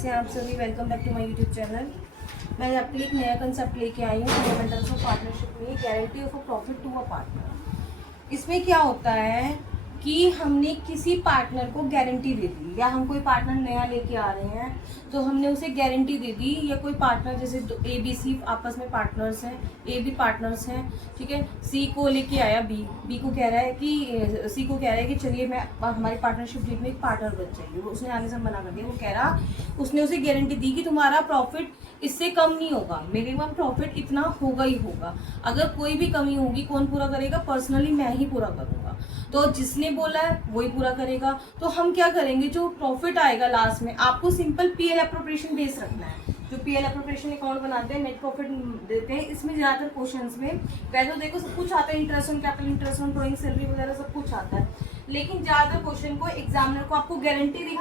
से आप सभी welcome back to my YouTube channel. मैं आपके लिए एक नया कंसेप्ट लेके आई हूँ फंडामेंटल्स ऑफ पार्टनरशिप में, guarantee of a profit to a partner. इसमें क्या होता है कि हमने किसी पार्टनर को गारंटी दे दी, या हम कोई पार्टनर नया लेके आ रहे हैं तो हमने उसे गारंटी दे दी, या कोई पार्टनर जैसे ए बी सी आपस में पार्टनर्स हैं, ए बी पार्टनर्स हैं, ठीक है। सी को लेके आया बी को कह रहा है कि सी को कह रहा है कि चलिए मैं हमारी पार्टनरशिप डील में एक पार्टनर बन चाहिए। वो उसने आने से मना कर दिया। वो कह रहा, उसने उसे गारंटी दी कि तुम्हारा प्रॉफिट इससे कम नहीं होगा, मिनिमम प्रॉफिट इतना होगा ही होगा। अगर कोई भी कमी होगी कौन पूरा करेगा? पर्सनली मैं ही पूरा करूंगा। तो जिसने बोला है वही पूरा करेगा। तो हम क्या करेंगे, जो प्रॉफिट आएगा लास्ट में, आपको सिंपल पीएल एप्रोप्रिएशन बेस रखना है। जो पीएल एप्रोप्रिएशन अकाउंट बनाते हैं, नेट प्रॉफिट देते हैं, इसमें ज्यादातर क्वेश्चंस में वैसे तो देखो सब कुछ आता है, interest on capital, interest on drawing, salary वगैरह सब कुछ आता है। लेकिन ज्यादातर क्वेश्चन को एग्जामिनर को आपको गारंटी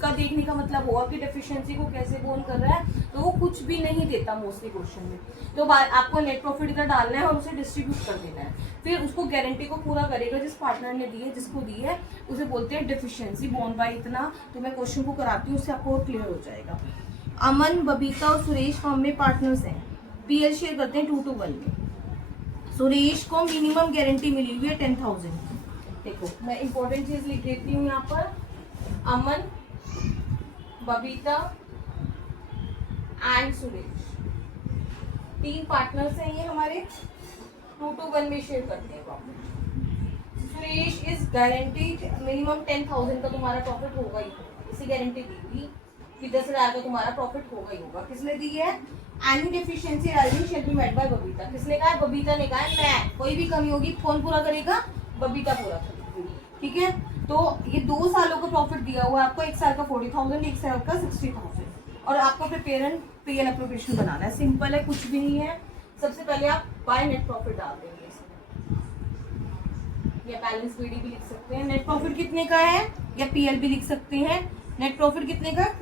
का देखने का मतलब होगा कि डेफिशिएंसी को कैसे बोन कर रहा है, तो वो कुछ भी नहीं देता मोस्टली क्वेश्चन में। तो आपको नेट प्रॉफिट इधर डालना है और उसे डिस्ट्रीब्यूट कर देना है, फिर उसको गारंटी को पूरा करेगा जिस पार्टनर ने दी है, जिसको दी है, उसे बोलते हैं डेफिशिएंसी बोन बाय इतना। तो मैं क्वेश्चन को कराती हूँ, उससे आपको क्लियर हो जाएगा। अमन, बबीता और सुरेश फॉर्म में पार्टनर्स हैं, पीएल शेयर करते हैं 2:1 में। सुरेश को मिनिमम गारंटी मिली हुई है 10,000। देखो मैं इंपॉर्टेंट चीज लिख देती हूँ यहाँ पर, अमन, बबीता एंड सुरेश, 3 पार्टनर्स हैं ये हमारे, 2:1 में शेयर करते हैं profit. Suresh is guaranteed minimum 10,000 का तुम्हारा प्रॉफिट होगा ही होगा। इसी गारंटी दी थी कि 10,000 का तुम्हारा प्रॉफिट होगा ही होगा। किसने दी है? Any deficiency rising shall be met by Babita. किसने कहा है? बबीता ने कहा है। मैं, कोई भी कमी होगी कौन पूरा करेगा? बबीता पूरा करेगी, ठीक है। तो ये 2 सालों का प्रॉफिट दिया हुआ है आपको, 1 साल का 40,000, 1 साल का 60,000, और आपको प्रिपेयर पीएल एप्रोप्रिएशन बनाना है। सिंपल है, कुछ भी नहीं है। सबसे पहले आप बाय नेट प्रॉफिट डाल देंगे इसमें, या बैलेंस बीडी भी लिख सकते हैं। नेट प्रॉफिट कितने का है, या पीएल भी लिख सकते हैं। नेट प्रॉफिट कितने का है?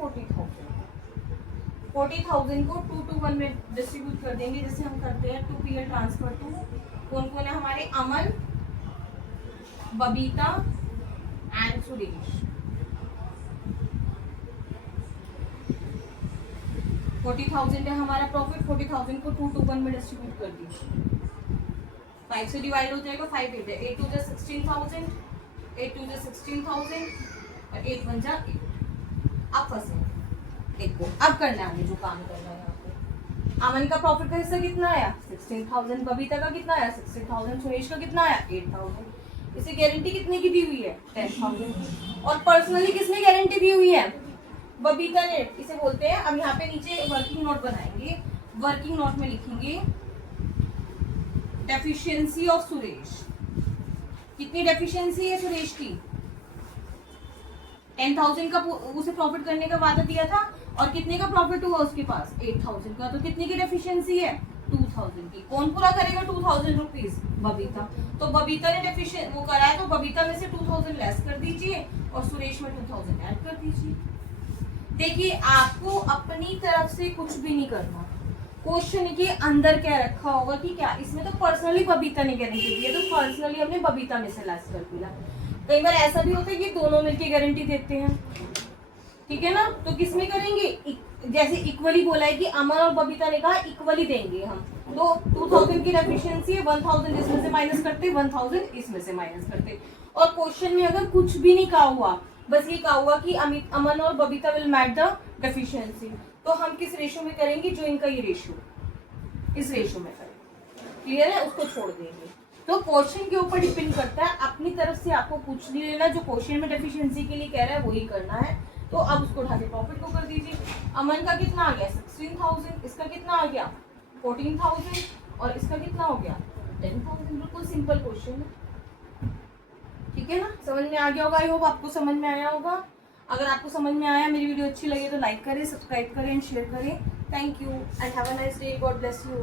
40,000 को 2:1 में डिस्ट्रीब्यूट कर देंगे, जैसे हम करते हैं टू पीएल ट्रांसफर टू। कौन कौन है हमारे? अमन, बबीता एंड सुरेश। 40,000 है हमारा प्रॉफिट, 40,000 को 2:1 में डिस्ट्रीब्यूट कर दीजिए। 5 से डिवाइड हो जाएगा, 5 8 है, 8 2 जा 16,000, 8 2 जा 16,000 और 8 1 जा 8। अब फंसे देखो, अब करना है आगे जो काम करना है यहाँ पे। अमन का प्रॉफिट का हिस्सा कितना आया? 16,000। बबीता का कितना आया? 60,000। सुरेश का कितना आया? 8,000। इसे गारंटी कितने की दी हुई है? 10,000। और पर्सनली किसने गारंटी दी हुई है? बबीता ने। इसे बोलते हैं, अब यहाँ पे नीचे वर्किंग नोट बनाएंगे। वर्किंग नोट में लिखेंगे डेफिशिएंसी ऑफ सुरेश। कितनी डेफिशिएंसी है सुरेश की? 10,000 का उसे प्रॉफिट करने का वादा दिया था, और कितने का प्रॉफिट हुआ उसके पास? 8,000 का। तो कितने की डेफिशिएंसी है? 2,000 की। कौन पूरा करेगा 2,000 रुपीज? बबीता। तो बबीता ने डेफिशिएंट वो करा है, तो बबीता में से 2,000 लेस कर दीजिए और सुरेश में 2,000 ऐड कर दीजिए। देखिए, आपको अपनी तरफ से कुछ भी नहीं करना। क्वेश्चन के अंदर क्या रखा होगा कि क्या, इसमें तो पर्सनली बबीता ने गारंटी दी है, तो पर्सनली हमने बबीता में से लेस कर दिया। कई बार ऐसा भी होता है कि दोनों मिलके गारंटी देते हैं, ठीक है ना। तो किसमें करेंगे? जैसे इक्वली बोला है कि अमन और बबीता ने कहा इक्वली देंगे हम, तो 2,000 की डेफिशिएंसी है, 1,000 इसमें से माइनस करते, 1,000 इसमें से माइनस करते। और क्वेश्चन में अगर कुछ भी नहीं कहा हुआ, बस ये कहा हुआ कि अमन और Babita will match the deficiency, तो हम किस रेशियो में करेंगे? जो इनका ये रेशियो, इस रेशियो में करेंगे। क्लियर है? उसको छोड़ देंगे। तो क्वेश्चन के ऊपर डिपेंड करता है, अपनी तरफ से आपको कुछ नहीं लेना, जो क्वेश्चन में डेफिशिएंसी के लिए कह रहा है वही करना है। तो अब उसको उठा के प्रॉफिट को कर दीजिए। अमन का कितना आ गया? 16,000। इसका कितना आ गया? 14,000। और इसका कितना हो गया? 10,000। बिल्कुल सिंपल क्वेश्चन है, ठीक है ना। समझ में आ गया होगा, आई होप आपको समझ में आया होगा। अगर आपको समझ में आया, मेरी वीडियो अच्छी लगी तो लाइक करें, सब्सक्राइब करें एंड शेयर करें। Thank you and have a nice day. God bless you.